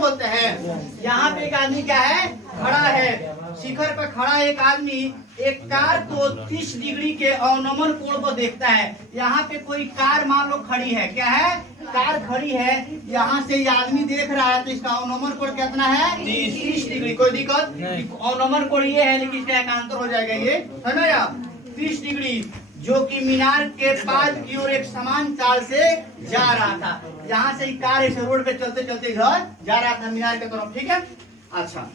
बोलते हैं। यहाँ पे एक आदमी क्या है, खड़ा है, शिखर पर खड़ा एक आदमी एक कार को 30 डिग्री के अवनमन कोण पर देखता है। यहाँ पे कोई कार मान लो खड़ी है, क्या है, कार खड़ी है, यहाँ से ये आदमी देख रहा है तो इसका अवनमन कोण कितना है, 30 डिग्री। कोई दिक्कत, अवनमन कोण ये है लेकिन इसका एकांतर हो जाएगा, ये है ना यार, 30 डिग्री, जो कि मीनार के पास की ओर एक समान चाल से जा रहा था। यहाँ से कार इस रोड पे चलते चलते इधर जा रहा था मीनार की तरफ, ठीक है। अच्छा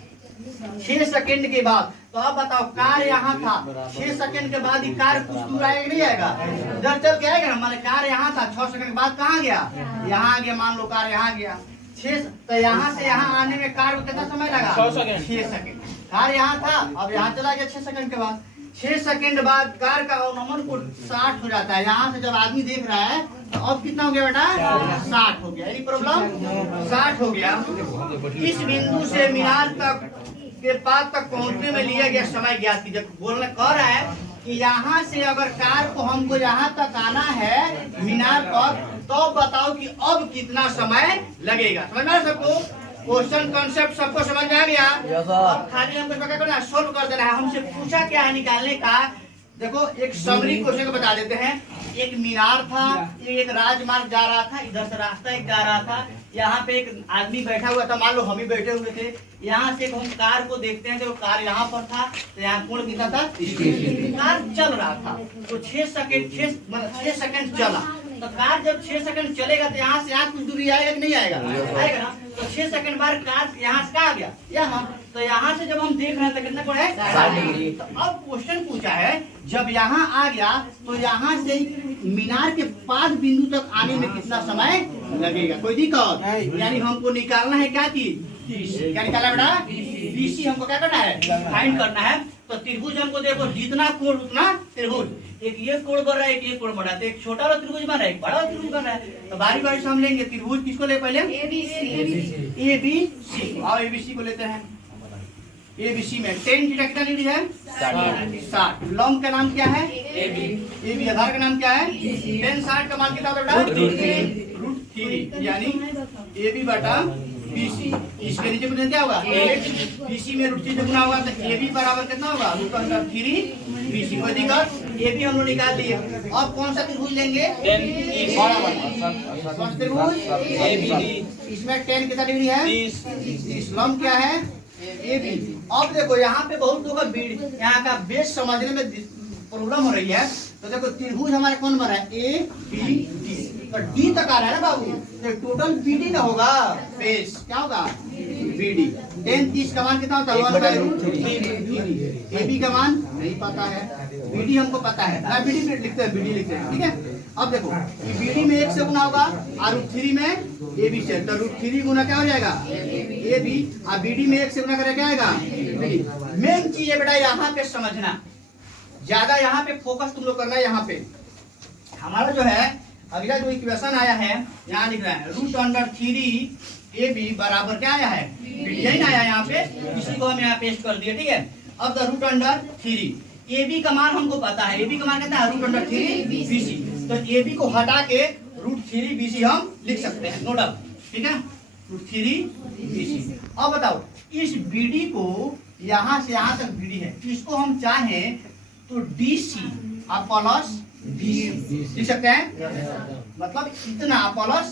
6 सेकंड के बाद, तो अब बताओ कार यहाँ था, 6 सेकंड के बाद ये कार कुछ दूर आएगा नहीं आएगा, इधर चल के आएगा ना, माने कार यहाँ था, 6 सेकंड के बाद कहाँ गया, यहाँ गया, मान लो कार यहाँ गया 6, तो यहाँ से यहाँ आने में कार को कितना समय लगा, 6 सेकंड। कार यहाँ था, अब यहाँ चला गया 6 सेकंड के बाद, 6 सेकंड बाद कार का अवनमन कोण 60 हो जाता है। यहाँ से जब आदमी देख रहा है तो अब कितना हो गया बेटा, 60 हो गया, प्रॉब्लम 60 हो गया। इस बिंदु से मीनार तक के पास तक पहुंचने में लिया गया समय ज्ञात कीजिए। बोलना कह रहा है कि यहाँ से अगर कार को हमको यहाँ तक आना है मीनार पर, तो बताओ कि अब कितना समय लगेगा। समझ में आ सबको, क्वेश्चन कॉन्सेप्ट सबको समझ में आ गया। अब खाली हमको क्या करना है, सोल्व कर देना है। हमसे पूछा क्या है निकालने का, देखो एक समरी क्वेश्चन को बता देते हैं। एक मीनार था, एक राजमार्ग जा रहा था, इधर से रास्ता एक जा रहा था, यहाँ पे एक आदमी बैठा हुआ था, मान लो हम ही बैठे हुए थे, यहाँ से हम कार को देखते हैं तो कार यहाँ पर था, तो यहाँ कोण कितना था, कार चल रहा था, तो 6 सेकंड चला, तो कार जब 6 सेकंड चलेगा तो यहाँ से यहाँ कुछ दूरी आएगा कि नहीं आएगा, आएगा ना। तो 6 सेकंड बाद कार यहाँ से कहाँ गया, यहाँ, तो यहाँ से जब हम देख रहे हैं तो कितना कोण है, 60 डिग्री। तो अब क्वेश्चन पूछा है, जब यहाँ आ गया तो यहाँ से मीनार के पास बिंदु तक आने में कितना समय लगेगा। कोई दिक्कत, यानी हमको निकालना है क्या चीज, क्या निकालना बेटा, बीसी हमको क्या करना है, फाइंड करना है। तो त्रिभुज हमको देखो, जितना कोण उतना त्रिभुज, एक ये कोण बढ़ रहा है, एक ये कोण बढ़ रहा है, तो एक छोटा वाला त्रिभुज बन रहा है, एक बड़ा वाला त्रिभुज बन रहा है। तो बारी बारी से हम लेंगे त्रिभुज, किसको ले पहले, एबीसी, और एबीसी को लेते हैं। एबीसी में tan थीटा कितना डिग्री है, 60। लंब का नाम क्या है, एबी आधार का नाम क्या है, tan 60 का मान कितना होगा बेटा, √3, यानी एबी बटा बीसी। इसके नीचे कुछ क्या होगा, बीसी में √3 से गुना होगा तो एबी बराबर कितना होगा, √3 बीसी। कोई दिक्कत, एबी हम लोग निकाल लिए। अब कौन सा त्रिभुज लेंगे, कौन सा त्रिभुज, इसमें tan कितना डिग्री है, 30। लंब क्या है, एबी। अब देखो यहाँ पे बहुत लोग यहाँ का बेस समझने में प्रॉब्लम हो रही है। तो देखो त्रिभुज हमारे कौन बना है, ए बी डी, तो डी तक आ रहा है ना बाबू, तो टोटल बीडी ना होगा, बेस क्या होगा, बीडी। tan 30 का मान कितना होता है, 1/√3। एबी का मान नहीं पता है, बीडी हमको पता है ना, बीडी लिखते हैं, बीडी लिखते हैं, ठीक है। अब देखो बीडी में 1 से गुना होगा और √3 में एबी से, तो √3 गुना क्या हो जाएगा, एबी, और बीडी में 1 से गुना करेगा क्या आएगा, बीडी। मेन चीज है बेटा यहाँ पे समझना, ज्यादा यहाँ पे फोकस तुम लोग करना है। यहाँ पे हमारा जो है अगला जो इक्वेशन आया है, यहाँ लिख रहा है √3 AB बराबर क्या आया है, यही ना आया यहाँ पे, इसी को हम यहाँ पेस्ट कर दिए, ठीक है। अब √3 AB का मान हमको पता है, AB का मान कितना है, √3 BC, तो AB को हटा के √3 BC हम लिख सकते हैं, नो डाउट, ठीक है, √3 BC। अब बताओ इस BD को यहाँ से यहाँ तक BD है, इसको हम चाहें तो DC और प्लस लिख सकते हैं, मतलब इतना प्लस,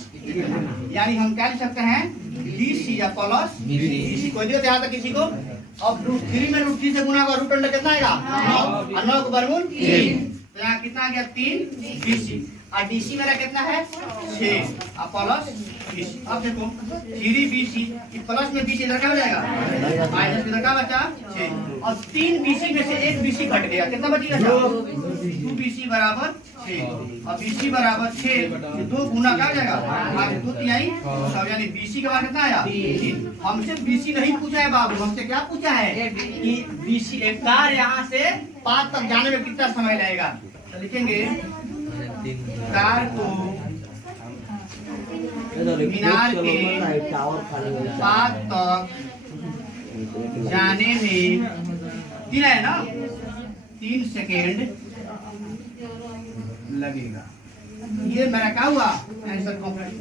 यानी हम क्या लिख सकते हैं, DC या प्लस BC। कोई दिक्कत यहाँ तक किसी को। अब √3 में √3 से गुना होगा, √3 कितना आएगा, 9, और 9 को वर्गमूल 3, तो यहाँ कितना आ गया, 3 BC, और DC मेरा कितना है, 6 और प्लस BC। अब देखो 3 BC प्लस में BC इधर क्या हो जाएगा, माइनस इधर क्या बचा, 6, और 3 BC में से 1 BC घट गया, कितना बचेगा, 2 BC बराबर 6, और BC बराबर 6, 2 गुना क्या हो जाएगा, 2 तिहाई, यानी BC का मान कितना आया, 3। हमसे BC नहीं पूछा है बाबू, हमसे क्या पूछा है कि BC एक कार यहाँ से 5 तक जाने में कितना समय लगेगा। तो लिखेंगे कार को मीनार के 5 तक जाने में 3 है ना, 3 सेकेंड लगेगा। ये मेरा क्या हुआ, आंसर कंप्लीट।